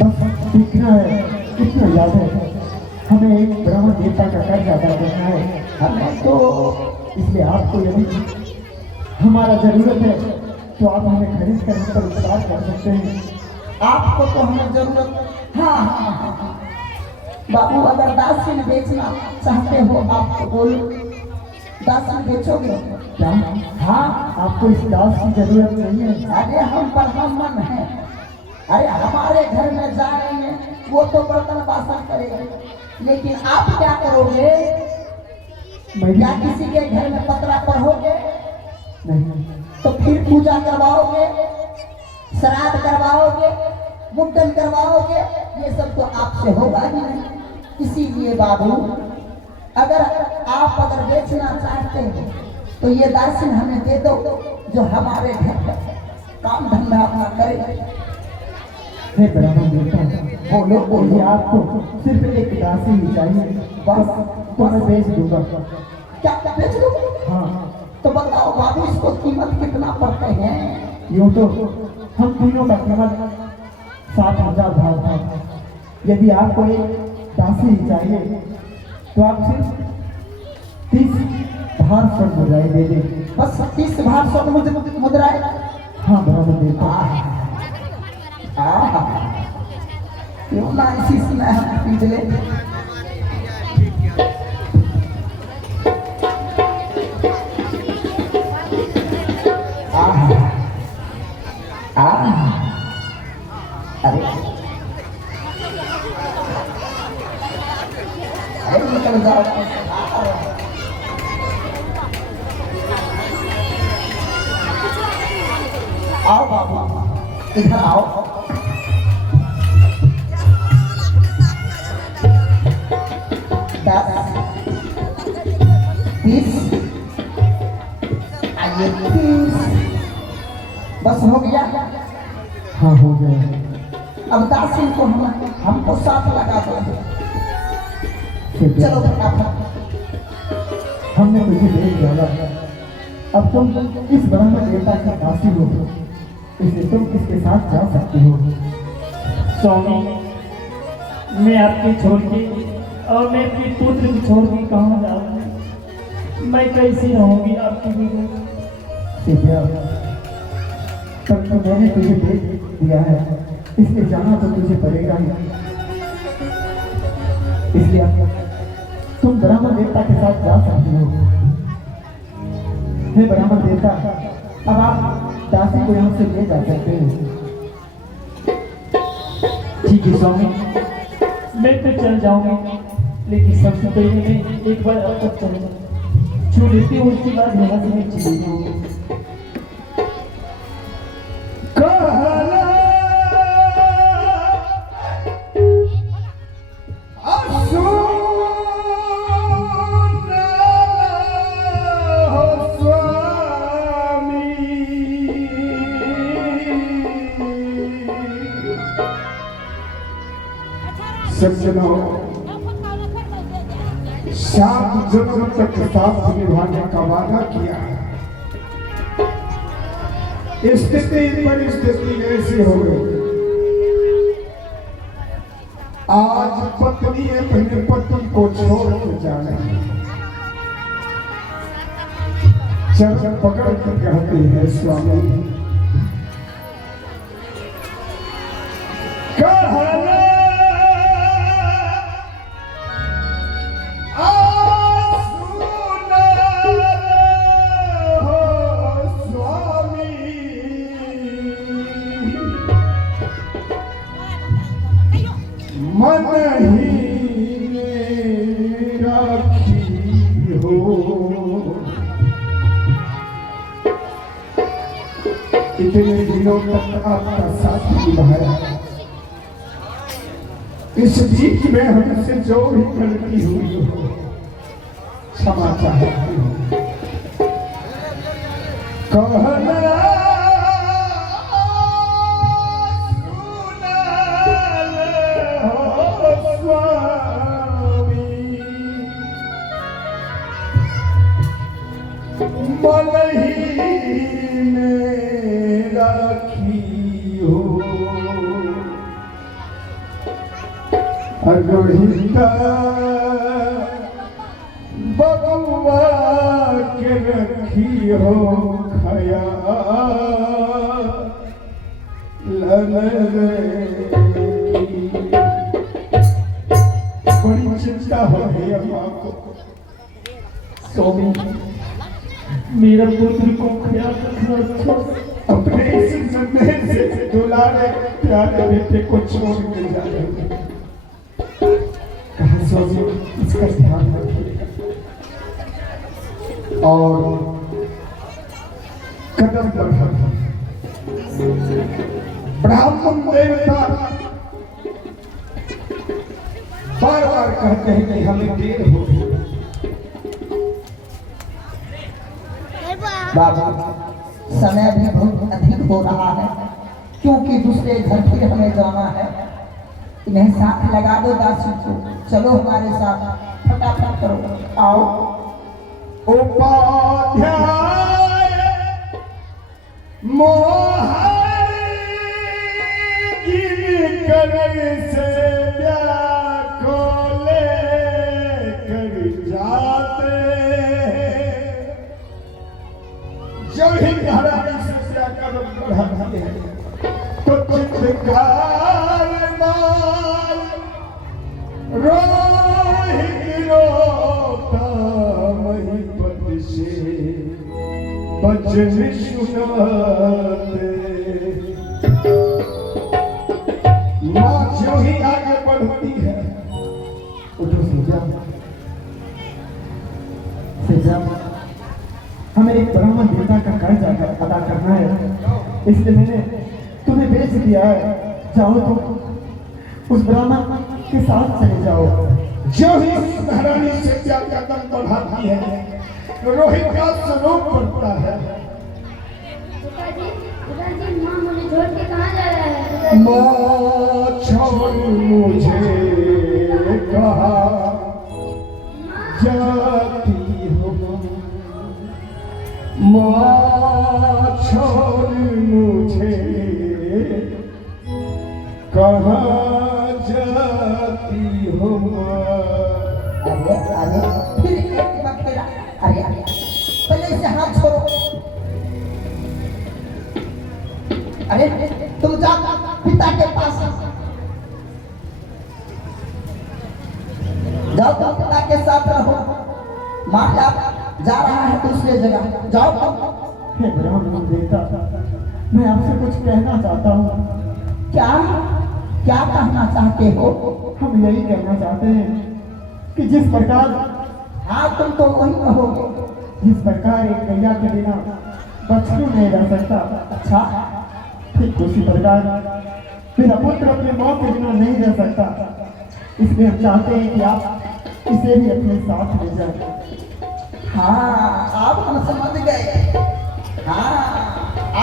बस सीखना है, इतना याद है। हमें एक ब्राह्मण देवता का कर्ज अदा करना है हमें, तो इसलिए आपको यदि हमारा जरूरत है तो आप हमें खरीद कर हम पर उपकार कर सकते हैं। आपको तो हमें जरूरत। हाँ हाँ हाँ हाँ बाबू, अगर दासी बेचना चाहते हो आप तो बोलो, दासी बेचोगे क्या? हाँ, आपको इस दास की जरूरत नहीं है। अरे हम ब्राह्मण हैं, अरे हमारे घर में जाएंगे वो तो बर्तन बासन करेंगे, लेकिन आप क्या करोगे? क्या किसी के घर में पतरा पढ़ोगे? नहीं। तो फिर पूजा करवाओगे, श्राद्ध करवाओगे, मुंडन करवाओगे, ये सब तो आपसे होगा ही नहीं। इसीलिए बाबू, अगर बेचना चाहते हो तो ये दार्शन हमें दे दो, जो हमारे घर पर काम धंधा अपना करे। हे ब्राह्मण देवता, बोलो बोलिए, आपको सिर्फ एक दासी ही चाहिए, बस तो मैं बेच दूंगा। क्या बेच दो? हाँ। तो बताओ बाबू, इसको कीमत कितना पड़ते हैं? यूँ तो हम तीनों का कीमत 7,000 भाव था। यदि आपको एक दासी ही चाहिए तो आप सिर्फ 30 भार स्वर्ण मुद्राएं दे दें। बस 30 भार स्वर्ण मुद्राएं? हाँ ब्राह्मण देवता। क्यों ना इसी समय हम पीट ले। अरे निकल जाओ। आओ बाबू, इधर आओ। दस 20 आइए 30। बस हो गया? हाँ हो गया। अब दासी को हमको 7 लगा दो। चलो हमने तुझे दे दिया, अब तुम इस ब्राह्मण देवता की दासी हो, इसलिए तुम इसके साथ जा सकते हो। स्वामी, मैं आपकी छोड़ के और मैं अपने पुत्र को छोड़ के कहाँ जाऊंगी? मैं कैसे रहूंगी आपकी दिव्या, तब तो मैंने तुझे दे दिया है, इसलिए जाना तो तुझे पड़ेगा ही। इसलिए तुम ब्राह्मण देवता के साथ जा सकते हो। हे ब्राह्मण देवता, अब आप दासी को यहाँ से ले जा सकते हैं। ठीक है स्वामी, मैं तो चल जाऊंगी, लेकिन सबसे पहले मैं एक बार अब तक चलूंगा, छू लेती हूँ, उसके बाद यहाँ से मैं चली जाऊंगी। सज्जनों, 7 जन्म तक साथ निभाने का वादा किया है। स्थिति परिस्थिति ऐसी हो गई, आज पत्नी अपने पति को छोड़ के जा रही है। चरण पकड़ कर कहती है, स्वामी मन ही में राखी हो, इतने दिनों तक आपका साथ निभाया, इस बीच में हमसे जो भी गलती हुई हो क्षमा चाहती हूँ। कहना मन ही में राखी हो, रोहिता बबुआ के रखी हो खया बड़ी चिंता हो रही है माँ को। स्वामी मेरा पुत्र को ख्याल रखना अच्छा अपने इस नन्हे से दुलारे प्यारे बेटे को छोड़ के जा रहे हैं। कहा स्वामी इसका ध्यान रखिए और कदम बढ़ा। ब्राह्मण देवता बार बार कहते हैं कि हमें देर हो गई। बाबा समय भी बहुत अधिक हो रहा है क्योंकि दूसरे घर फिर हमें जाना है। इन्हें साथ लगा दो दासी को, चलो हमारे साथ फटाफट करो आओ। उपाध्याय मोहर गिर से व्याकुल कर जाते जो ही महारानी से कदम बढ़ाते हैं तो चित्रकार माल रोहित रोता वही पद से बचन सुनाते। माँ जो ही आगे बढ़ती है उठो सेजा, हमें एक ब्राह्मण देवता का कर्ज अदा करना है, इसलिए मैंने तुम्हें भेज दिया है। जाओ तुम उस ब्राह्मण के साथ चले जाओ। जो ही महारानी से कदम बढ़ाती है रोहित का स्वरूप बढ़ता है। पिताजी माँ मुझे छोड़ के कहाँ जा रहा है? माँ छोड़ मुझे कहा जाती हो, माँ छोड़ मुझे कहाँ जाती हो। अरे अरे फिर एक बखेरा, अरे अरे पहले इसे हाथ छोड़ो। अरे तुम जाओ पिता के पास जाओ, तुम पिता के साथ रहो। माँ जा रहा है दूसरे जगह, जाओ तुम। हे ब्राह्मण देवता, मैं आपसे कुछ कहना चाहता हूँ। क्या क्या कहना चाहते हो? हम यही कहना चाहते हैं कि जिस प्रकार, हाँ तुम तो वही कहोगे। जिस प्रकार एक गैया के बिना बछड़ू नहीं रह सकता, अच्छा ठीक उसी प्रकार मेरा पुत्र अपने माँ के बिना नहीं रह सकता। इसलिए हम चाहते हैं कि आप इसे भी अपने साथ ले जाए। हाँ आप हम समझ गए। हाँ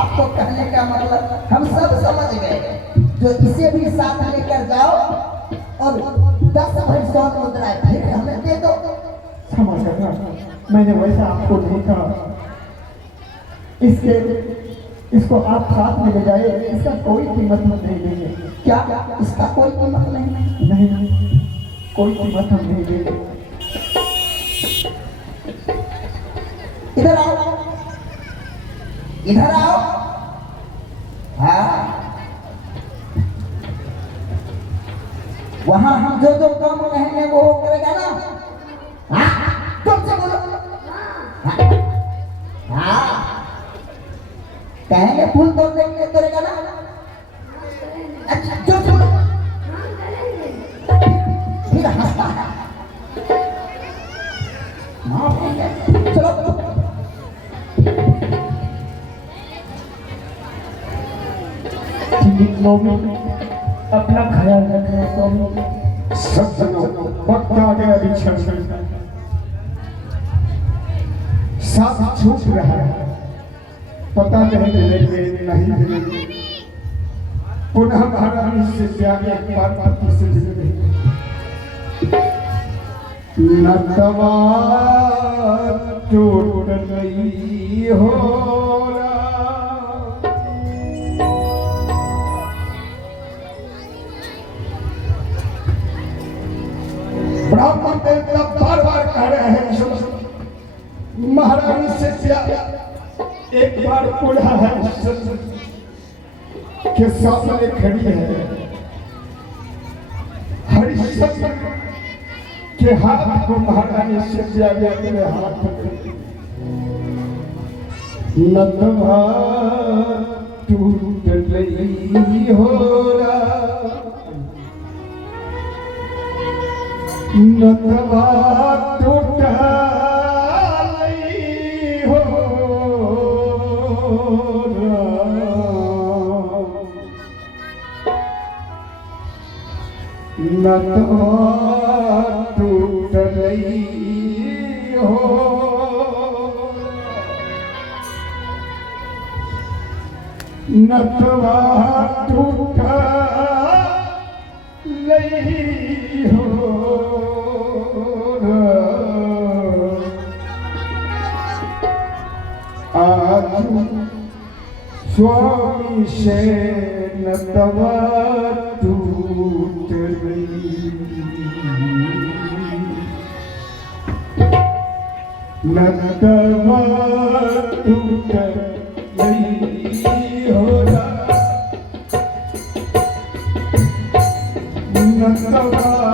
आपको कहने का मतलब हम सब समझ गए। जो इसे भी साथ लेकर जाओ और 10 भरी स्वर्ण मुद्राएं फिर हमें दे दो। क्षमा करना, मैंने वैसा आपको नहीं कहा। इसको आप साथ में ले जाए, इसका कोई कीमत हम नहीं देंगे। क्या इसका कोई कीमत नहीं? नहीं, कोई कीमत हम नहीं देंगे। इधर आओ, इधर आओ। हाँ वहां हम जो जो काम कहेंगे वो करेगा ना? हाँ तुमसे बोलो। हाँ कहेंगे फूल तोड़ देंगे करेगा ना? अच्छा जो बोलो फिर हंसता है। हाँ ठीक है, चलो स्वामी अपना ख्याल रखना स्वामी। सज्जनों वक्त आ गया बिछड़ साथ छूट रहा है, पता नहीं मिलेंगे नहीं मिलेंगे। पुनः महारानी से प्यार एक बार से मिलेंगे। नटवा टूट गई हो ब्राह्मण देवता बार बार कह रहे हैं महारानी से एक बार बोला है के सामने खड़ी है हरिश्चंद्र के हाथ को महारानी से मेरे हाथ पकड़ नतवा टूट रही हो नतवा टूट रही हो नतवा टूट रही हो नतवा टूट रही हो आज स्वामी से नतवा टूट रही नतवा टूट रही हो नतवा